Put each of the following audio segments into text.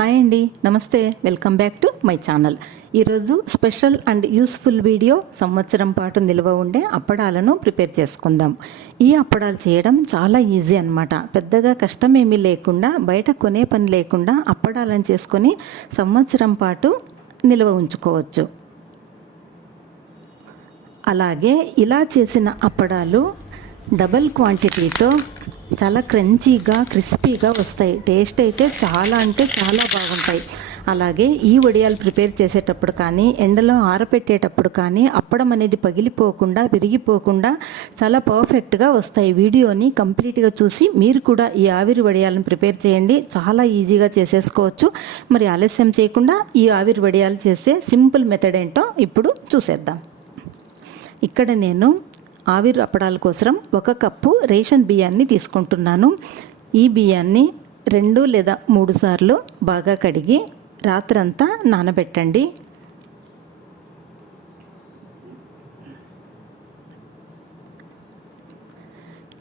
Hi అండి. నమస్తే. Welcome back to my channel. ఈరోజు స్పెషల్ అండ్ యూస్ఫుల్ వీడియో సంవత్సరం పాటు నిల్వ ఉండే అప్పడాలను ప్రిపేర్ చేసుకుందాం. ఈ అప్పడాలు చేయడం చాలా ఈజీ అనమాట పెద్దగా కష్టమేమీ లేకుండా బయట కొనే పని లేకుండా అప్పడాలను చేసుకొని సంవత్సరం పాటు నిల్వ ఉంచుకోవచ్చు. అలాగే ఇలా చేసిన అప్పడాలు డబల్ క్వాంటిటీతో చాలా క్రంచీగా క్రిస్పీగా వస్తాయి. టేస్ట్ అయితే చాలా అంటే చాలా బాగుంటాయి. అలాగే ఈ వడియాలు ప్రిపేర్ చేసేటప్పుడు కానీ ఎండలో ఆరపెట్టేటప్పుడు కానీ అప్పడం అనేది పగిలిపోకుండా విరిగిపోకుండా చాలా పర్ఫెక్ట్గా వస్తాయి. వీడియోని కంప్లీట్గా చూసి మీరు కూడా ఈ ఆవిరి వడియాలను ప్రిపేర్ చేయండి. చాలా ఈజీగా చేసేసుకోవచ్చు. మరి ఆలస్యం చేయకుండా ఈ ఆవిరి వడియాలు చేసే సింపుల్ మెథడ్ ఏంటో ఇప్పుడు చూసేద్దాం. ఇక్కడ నేను ఆవిరి అప్పడాల కోసం ఒక కప్పు రేషన్ బియ్యాన్ని తీసుకుంటున్నాను. ఈ బియ్యాన్ని రెండు లేదా మూడు సార్లు బాగా కడిగి రాత్రంతా నానబెట్టండి.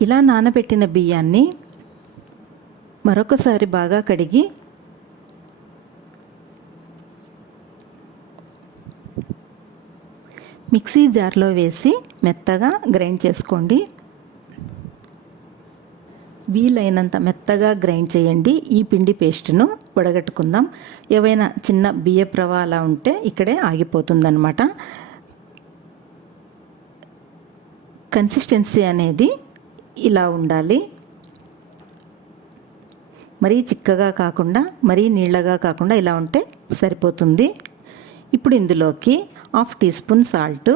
ఇలా నానబెట్టిన బియ్యాన్ని మరొకసారి బాగా కడిగి మిక్సీ జార్లో వేసి మెత్తగా గ్రైండ్ చేసుకోండి. వీలైనంత మెత్తగా గ్రైండ్ చేయండి. ఈ పిండి పేస్ట్ను వడగట్టుకుందాం. ఏవైనా చిన్న బియ్య ప్రవా అలా ఉంటే ఇక్కడే ఆగిపోతుందన్నమాట. కన్సిస్టెన్సీ అనేది ఇలా ఉండాలి. మరీ చిక్కగా కాకుండా మరీ నీళ్ళగా కాకుండా ఇలా ఉంటే సరిపోతుంది. ఇప్పుడు ఇందులోకి హాఫ్ టీ స్పూన్ సాల్ట్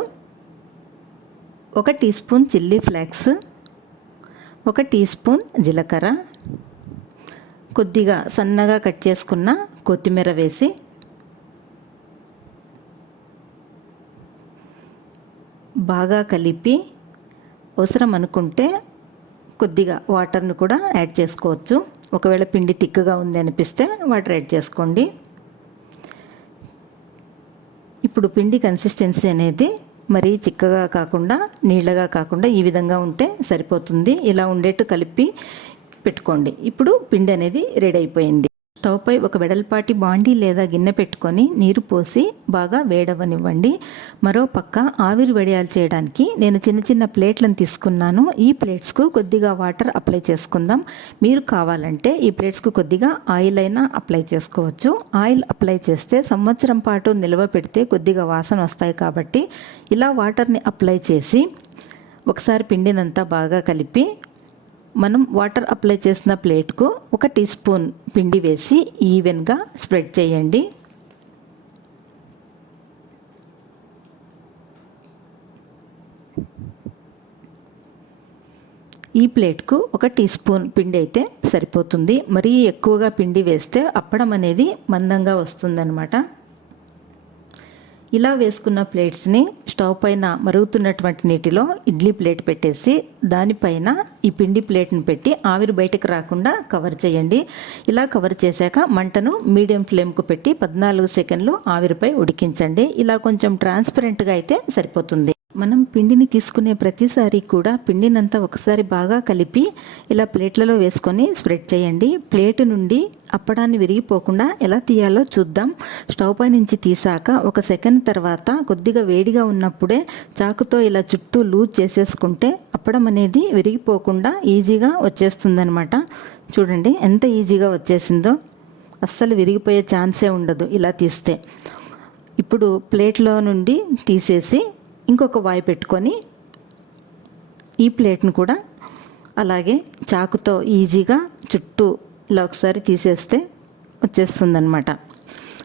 ఒక టీ స్పూన్ చిల్లీ ఫ్లేక్స్ ఒక టీ స్పూన్ జీలకర్ర కొద్దిగా సన్నగా కట్ చేసుకున్న కొత్తిమీర వేసి బాగా కలిపి అవసరం అనుకుంటే కొద్దిగా వాటర్ను కూడా యాడ్ చేసుకోవచ్చు. ఒకవేళ పిండి తిక్కుగా ఉంది అనిపిస్తే వాటర్ యాడ్ చేసుకోండి. ఇప్పుడు పిండి కన్సిస్టెన్సీ అనేది మరీ చిక్కగా కాకుండా నీళ్ళగా కాకుండా ఈ విధంగా ఉంటే సరిపోతుంది. ఇలా ఉండేట్టు కలిపి పెట్టుకోండి. ఇప్పుడు పిండి అనేది రెడీ అయిపోయింది. స్టవ్ పై ఒక వెడల్పాటి బాండీ లేదా గిన్నె పెట్టుకొని నీరు పోసి బాగా వేడవనివ్వండి. మరో పక్క ఆవిరి వడియాలు చేయడానికి నేను చిన్న చిన్న ప్లేట్లను తీసుకున్నాను. ఈ ప్లేట్స్కు కొద్దిగా వాటర్ అప్లై చేసుకుందాం. మీరు కావాలంటే ఈ ప్లేట్స్కు కొద్దిగా ఆయిల్ అయినా అప్లై చేసుకోవచ్చు. ఆయిల్ అప్లై చేస్తే సంవత్సరం పాటు నిల్వ పెడితే కొద్దిగా వాసన వస్తాయి కాబట్టి ఇలా వాటర్ని అప్లై చేసి ఒకసారి పిండినంతా బాగా కలిపి మనం వాటర్ అప్లై చేసిన ప్లేట్కు ఒక టీ స్పూన్ పిండి వేసి ఈవెన్గా స్ప్రెడ్ చేయండి. ఈ ప్లేట్కు ఒక టీ స్పూన్ పిండి అయితే సరిపోతుంది. మరీ ఎక్కువగా పిండి వేస్తే అప్పడం అనేది మందంగా వస్తుందన్నమాట. ఇలా వేసుకున్న ప్లేట్స్ని స్టవ్ పైన మరుగుతున్నటువంటి నీటిలో ఇడ్లీ ప్లేట్ పెట్టేసి దానిపైన ఈ పిండి ప్లేట్ని పెట్టి ఆవిరి బయటకు రాకుండా కవర్ చేయండి. ఇలా కవర్ చేశాక మంటను మీడియం ఫ్లేమ్కు పెట్టి పద్నాలుగు సెకండ్లు ఆవిరిపై ఉడికించండి. ఇలా కొంచెం ట్రాన్స్పరెంట్గా అయితే సరిపోతుంది. మనం పిండిని తీసుకునే ప్రతిసారి కూడా పిండినంతా ఒకసారి బాగా కలిపి ఇలా ప్లేట్లలో వేసుకొని స్ప్రెడ్ చేయండి. ప్లేట్ నుండి అప్పడాన్ని విరిగిపోకుండా ఎలా తీయాలో చూద్దాం. స్టవ్ పై నుంచి తీసాక ఒక సెకండ్ తర్వాత కొద్దిగా వేడిగా ఉన్నప్పుడే చాకుతో ఇలా చుట్టూ లూజ్ చేసేసుకుంటే అప్పడం అనేది విరిగిపోకుండా ఈజీగా వచ్చేస్తుందనమాట చూడండి ఎంత ఈజీగా వచ్చేసిందో. అస్సలు విరిగిపోయే ఛాన్సే ఉండదు ఇలా తీస్తే. ఇప్పుడు ప్లేట్లో నుండి తీసేసి ఇంకొక వాయి పెట్టుకొని ఈ ప్లేట్ను కూడా అలాగే చాకుతో ఈజీగా చుట్టూ ఇలా ఒకసారి తీసేస్తే వచ్చేస్తుందన్నమాట.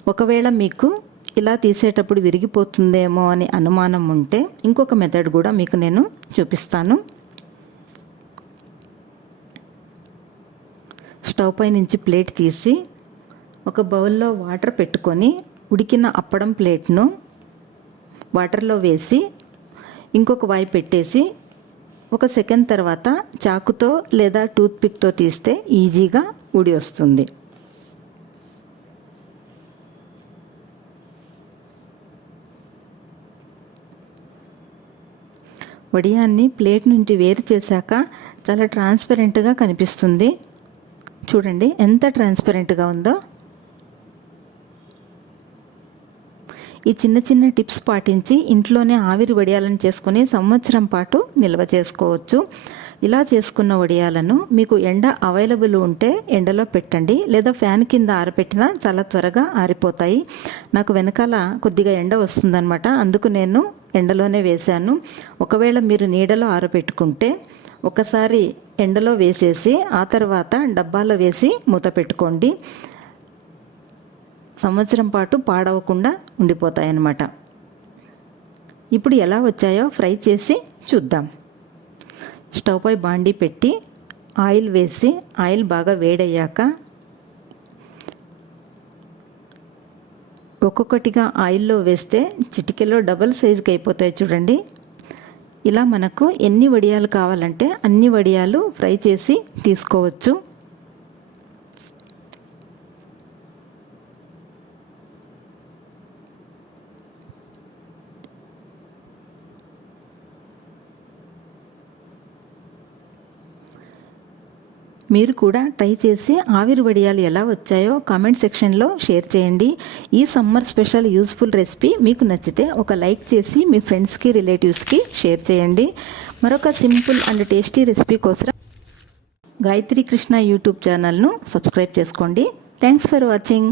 ఒకవేళ మీకు ఇలా తీసేటప్పుడు విరిగిపోతుందేమో అని అనుమానం ఉంటే ఇంకొక మెథడ్ కూడా మీకు నేను చూపిస్తాను. స్టవ్ పై నుంచి ప్లేట్ తీసి ఒక బౌల్లో వాటర్ పెట్టుకొని ఉడికిన అప్పడం ప్లేట్ను వాటర్లో వేసి ఇంకొక వాయి పెట్టేసి ఒక సెకండ్ తర్వాత చాకుతో లేదా టూత్ పిక్తో తీస్తే ఈజీగా ఉడి వస్తుంది. వడియాన్ని ప్లేట్ నుంచి వేరు చేశాక చాలా ట్రాన్స్పరెంట్గా కనిపిస్తుంది. చూడండి ఎంత ట్రాన్స్పరెంట్గా ఉందో. ఈ చిన్న చిన్న టిప్స్ పాటించి ఇంట్లోనే ఆవిరి వడియాలను చేసుకుని సంవత్సరం పాటు నిల్వ చేసుకోవచ్చు. ఇలా చేసుకున్న వడియాలను మీకు ఎండ అవైలబుల్ ఉంటే ఎండలో పెట్టండి లేదా ఫ్యాన్ కింద ఆరపెట్టినా చాలా త్వరగా ఆరిపోతాయి. నాకు వెనకాల కొద్దిగా ఎండ వస్తుందన్నమాట అందుకు నేను ఎండలోనే వేశాను. ఒకవేళ మీరు నీడలో ఆరబెట్టుకుంటే ఒకసారి ఎండలో వేసేసి ఆ తర్వాత డబ్బాలో వేసి మూత పెట్టుకోండి. సంవత్సరం పాటు పాడవకుండా ఉండిపోతాయన్నమాట. ఇప్పుడు ఎలా వచ్చాయో ఫ్రై చేసి చూద్దాం. స్టవ్ పై బాండి పెట్టి ఆయిల్ వేసి ఆయిల్ బాగా వేడయ్యాక ఒక్కొక్కటిగా ఆయిల్లో వేస్తే చిటికెలో డబల్ సైజుకి అయిపోతాయి చూడండి. ఇలా మనకు ఎన్ని వడియాలు కావాలంటే అన్ని వడియాలు ఫ్రై చేసి తీసుకోవచ్చు. మీరు కూడా ట్రై చేసి ఆవిరి వడియాలు ఎలా వచ్చాయో కామెంట్ సెక్షన్లో షేర్ చేయండి. ఈ సమ్మర్ స్పెషల్ యూస్ఫుల్ రెసిపీ మీకు నచ్చితే ఒక లైక్ చేసి మీ ఫ్రెండ్స్కి రిలేటివ్స్కి షేర్ చేయండి. మరొక సింపుల్ అండ్ టేస్టీ రెసిపీ కోసం గాయత్రి కృష్ణ యూట్యూబ్ ఛానల్ను సబ్స్క్రైబ్ చేసుకోండి. Thanks for watching